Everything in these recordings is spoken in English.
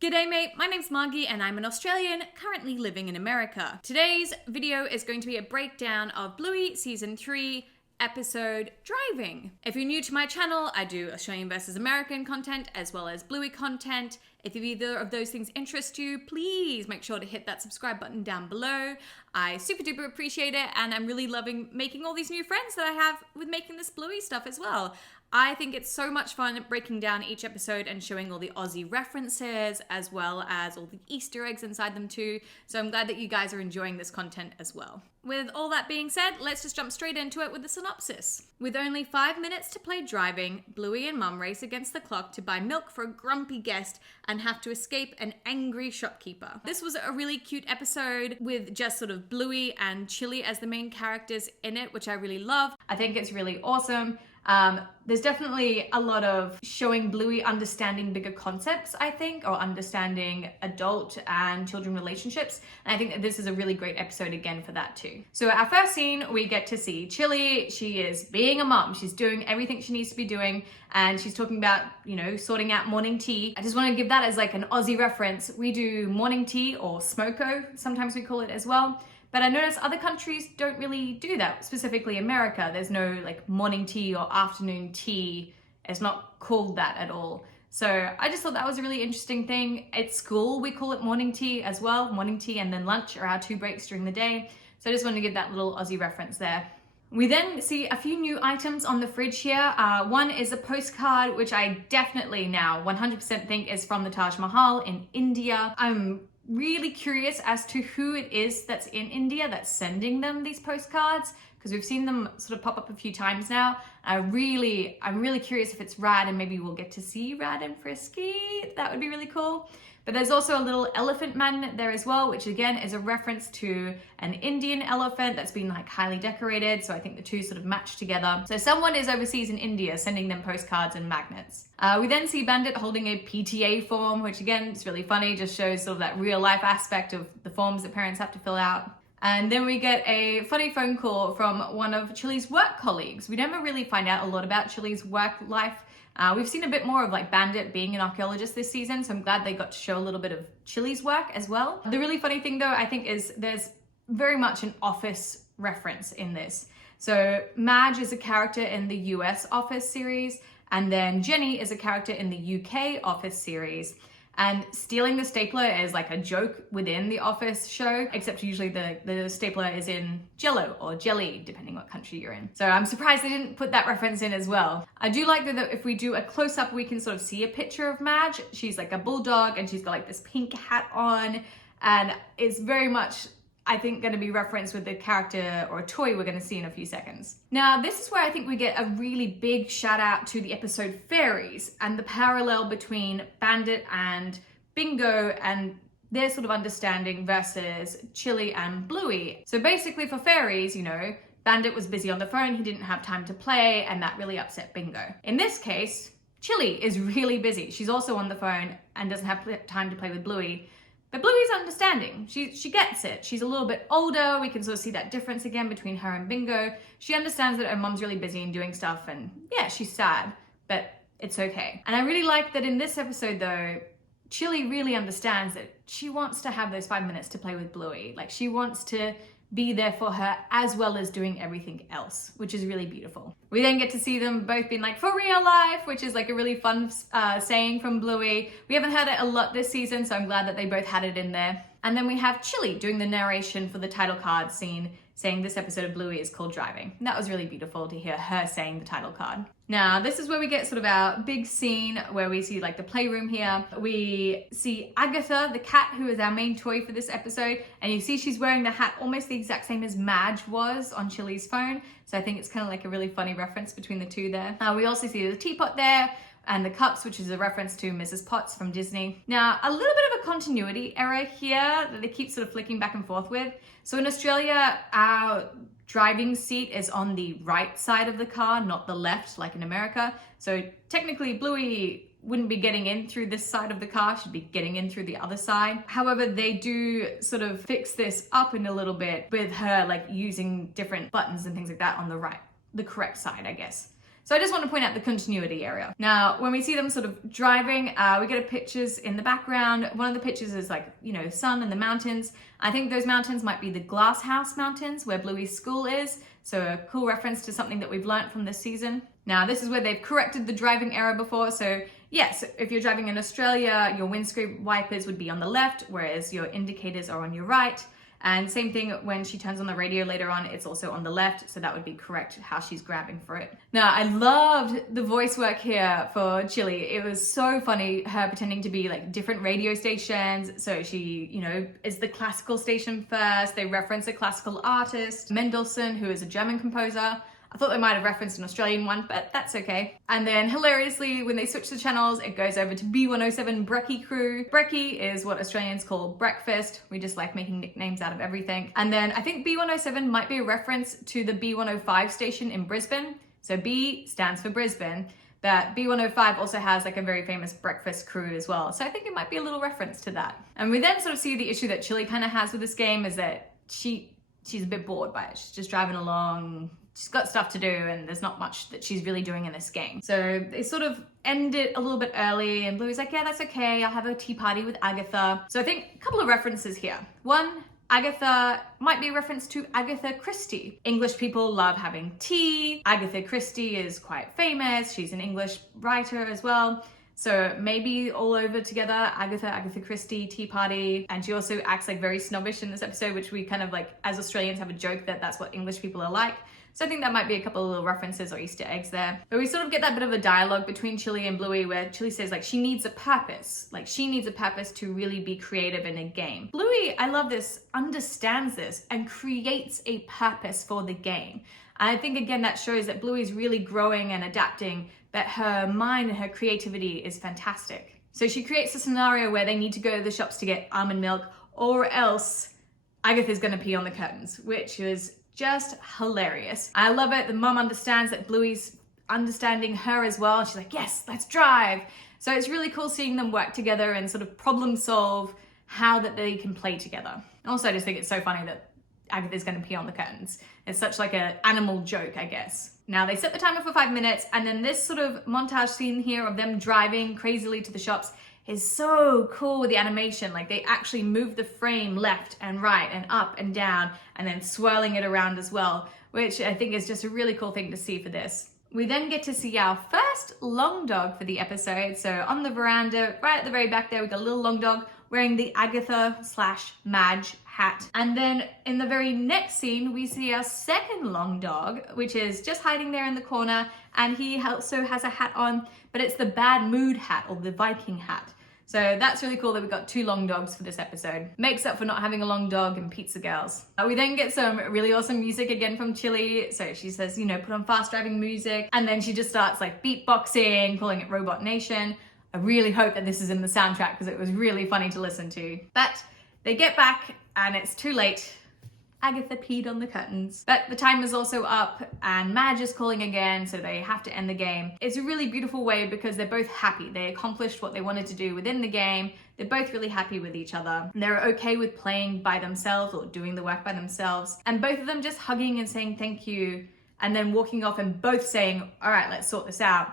G'day mate, my name's Margie and I'm an Australian currently living in America. Today's video is going to be a breakdown of Bluey Season 3 episode Driving. If you're new to my channel, I do Australian versus American content as well as Bluey content. If either of those things interest you, please make sure to hit that subscribe button down below. I super duper appreciate it and I'm really loving making all these new friends that I have with making this Bluey stuff as well. I think it's so much fun breaking down each episode and showing all the Aussie references as well as all the Easter eggs inside them too. So I'm glad that you guys are enjoying this content as well. With all that being said, let's just jump straight into it with the synopsis. With only 5 minutes to play driving, Bluey and Mum race against the clock to buy milk for a grumpy guest and have to escape an angry shopkeeper. This was a really cute episode with just sort of Bluey and Chilli as the main characters in it, which I really love. I think it's really awesome. There's definitely a lot of showing Bluey understanding bigger concepts, I think, or understanding adult and children relationships. And I think that this is a really great episode again for that too. So our first scene, we get to see Chilli. She is being a mom. She's doing everything she needs to be doing. And she's talking about, sorting out morning tea. I just want to give that as like an Aussie reference. We do morning tea or smoko, sometimes we call it as well. But I notice other countries don't really do that, specifically America. There's no like morning tea or afternoon tea. It's not called that at all. So I just thought that was a really interesting thing. At school, we call it morning tea as well. Morning tea and then lunch are our 2 breaks during the day. So I just wanted to give that little Aussie reference there. We then see a few new items on the fridge here. One is a postcard, which I definitely now 100% think is from the Taj Mahal in India. I'm really curious as to who it is that's in India that's sending them these postcards, because we've seen them sort of pop up a few times now. I'm really curious if it's Rad, and maybe we'll get to see Rad and Frisky. That would be really cool. But there's also a little elephant magnet there as well, which again is a reference to an Indian elephant that's been like highly decorated. So I think the two sort of match together. So someone is overseas in India sending them postcards and magnets. We then see Bandit holding a PTA form, which again is really funny, just shows sort of that real life aspect of the forms that parents have to fill out. And then we get a funny phone call from one of Chilli's work colleagues. We never really find out a lot about Chilli's work life. We've seen a bit more of like Bandit being an archaeologist this season, so I'm glad they got to show a little bit of Chilli's work as well. The really funny thing though, I think, is there's very much an Office reference in this. So Madge is a character in the US Office series, and then Jenny is a character in the UK Office series. And stealing the stapler is like a joke within the Office show, except usually the stapler is in Jello or jelly, depending what country you're in. So I'm surprised they didn't put that reference in as well. I do like that if we do a close-up, we can sort of see a picture of Madge. She's like a bulldog and she's got like this pink hat on, and it's very much, I think, going to be referenced with the character or a toy we're going to see in a few seconds. Now, this is where I think we get a really big shout out to the episode Fairies and the parallel between Bandit and Bingo and their sort of understanding versus Chilli and Bluey. So basically for Fairies, Bandit was busy on the phone, he didn't have time to play, and that really upset Bingo. In this case, Chilli is really busy. She's also on the phone and doesn't have time to play with Bluey. But Bluey's understanding. She gets it. She's a little bit older. We can sort of see that difference again between her and Bingo. She understands that her mom's really busy and doing stuff, and yeah, she's sad, but it's okay. And I really like that in this episode though, Chilli really understands that she wants to have those 5 minutes to play with Bluey. Like, she wants to be there for her as well as doing everything else, which is really beautiful. We then get to see them both being like, for real life, which is like a really fun saying from Bluey. We haven't heard it a lot this season, so I'm glad that they both had it in there. And then we have Chilli doing the narration for the title card scene, saying this episode of Bluey is called Driving. And that was really beautiful to hear her saying the title card. Now, this is where we get sort of our big scene where we see like the playroom here. We see Agatha, the cat, who is our main toy for this episode. And you see she's wearing the hat almost the exact same as Madge was on Chilli's phone. So I think it's kind of like a really funny reference between the two there. We also see the teapot there and the cups, which is a reference to Mrs. Potts from Disney. Now, a little bit of a continuity error here that they keep sort of flicking back and forth with. So in Australia, our driving seat is on the right side of the car, not the left, like in America. So technically, Bluey wouldn't be getting in through this side of the car, she'd be getting in through the other side. However, they do sort of fix this up in a little bit with her like using different buttons and things like that on the right, the correct side, I guess. So I just want to point out the continuity area. Now, when we see them sort of driving, we get pictures in the background. One of the pictures is like, you know, sun and the mountains. I think those mountains might be the Glass House Mountains where Bluey's school is. So a cool reference to something that we've learned from this season. Now, this is where they've corrected the driving error before. So yes, if you're driving in Australia, your windscreen wipers would be on the left, whereas your indicators are on your right. And same thing when she turns on the radio later on, it's also on the left. So that would be correct how she's grabbing for it. Now, I loved the voice work here for Chilli. It was so funny, her pretending to be like different radio stations. So she, you know, is the classical station first. They reference a classical artist, Mendelssohn, who is a German composer. I thought they might have referenced an Australian one, but that's okay. And then hilariously, when they switch the channels, it goes over to B107 Brekkie Crew. Brekkie is what Australians call breakfast. We just like making nicknames out of everything. And then I think B107 might be a reference to the B105 station in Brisbane. So B stands for Brisbane, but B105 also has like a very famous breakfast crew as well. So I think it might be a little reference to that. And we then sort of see the issue that Chilli kind of has with this game is that she's a bit bored by it. She's just driving along. She's got stuff to do and there's not much that she's really doing in this game. So they sort of end it a little bit early and Bluey's like, yeah, that's okay. I'll have a tea party with Agatha. So I think a couple of references here. One, Agatha might be a reference to Agatha Christie. English people love having tea. Agatha Christie is quite famous. She's an English writer as well. So maybe all over together, Agatha Christie, tea party. And she also acts like very snobbish in this episode, which we kind of like, as Australians have a joke that that's what English people are like. So I think that might be a couple of little references or Easter eggs there. But we sort of get that bit of a dialogue between Chilli and Bluey where Chilli says like she needs a purpose. Like she needs a purpose to really be creative in a game. Bluey, I love this, understands this and creates a purpose for the game. And I think again that shows that Bluey's really growing and adapting, that her mind and her creativity is fantastic. So she creates a scenario where they need to go to the shops to get almond milk or else Agatha's gonna pee on the curtains, which is just hilarious. I love it. The mom understands that Bluey's understanding her as well. She's like, yes, let's drive. So it's really cool seeing them work together and sort of problem solve how that they can play together. Also, I just think it's so funny that Agatha's gonna pee on the curtains. It's such like an animal joke, I guess. Now they set the timer for 5 minutes and then this sort of montage scene here of them driving crazily to the shops is so cool with the animation. Like they actually move the frame left and right and up and down and then swirling it around as well, which I think is just a really cool thing to see for this. We then get to see our first long dog for the episode. So on the veranda, right at the very back there, we got a little long dog wearing the Agatha/Madge hat. And then in the very next scene, we see our second long dog, which is just hiding there in the corner. And he also has a hat on, but it's the bad mood hat or the Viking hat. So that's really cool that we got 2 long dogs for this episode. Makes up for not having a long dog and pizza girls. We then get some really awesome music again from Chilli. So she says, you know, put on fast driving music. And then she just starts like beatboxing, calling it Robot Nation. I really hope that this is in the soundtrack because it was really funny to listen to. But they get back and it's too late. Agatha peed on the curtains. But the timer's also up and Madge is calling again, so they have to end the game. It's a really beautiful way because they're both happy. They accomplished what they wanted to do within the game. They're both really happy with each other. They're okay with playing by themselves or doing the work by themselves. And both of them just hugging and saying thank you and then walking off and both saying, all right, let's sort this out.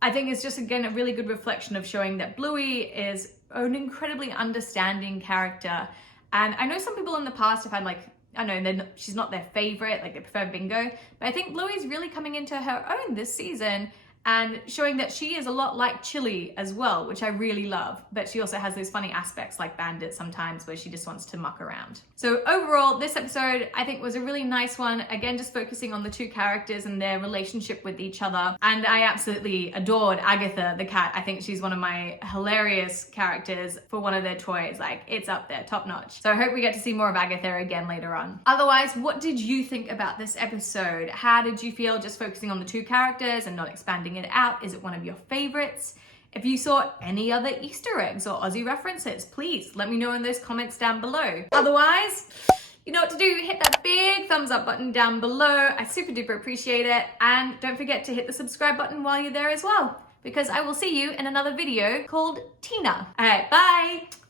I think it's just, again, a really good reflection of showing that Bluey is an incredibly understanding character. And I know some people in the past have had like, I know she's not their favorite, like they prefer Bingo, but I think Bluey's really coming into her own this season and showing that she is a lot like Chilli as well, which I really love. But she also has those funny aspects like Bandit sometimes where she just wants to muck around. So overall, this episode I think was a really nice one. Again, just focusing on the 2 characters and their relationship with each other. And I absolutely adored Agatha the cat. I think she's one of my hilarious characters for one of their toys. Like it's up there, top notch. So I hope we get to see more of Agatha again later on. Otherwise, what did you think about this episode? How did you feel just focusing on the 2 characters and not expanding it out? Is it one of your favorites? If you saw any other Easter eggs or Aussie references, please let me know in those comments down below. Otherwise, you know what to do. Hit that big thumbs up button down below. I super duper appreciate it. And don't forget to hit the subscribe button while you're there as well, because I will see you in another video called Tina. All right, bye.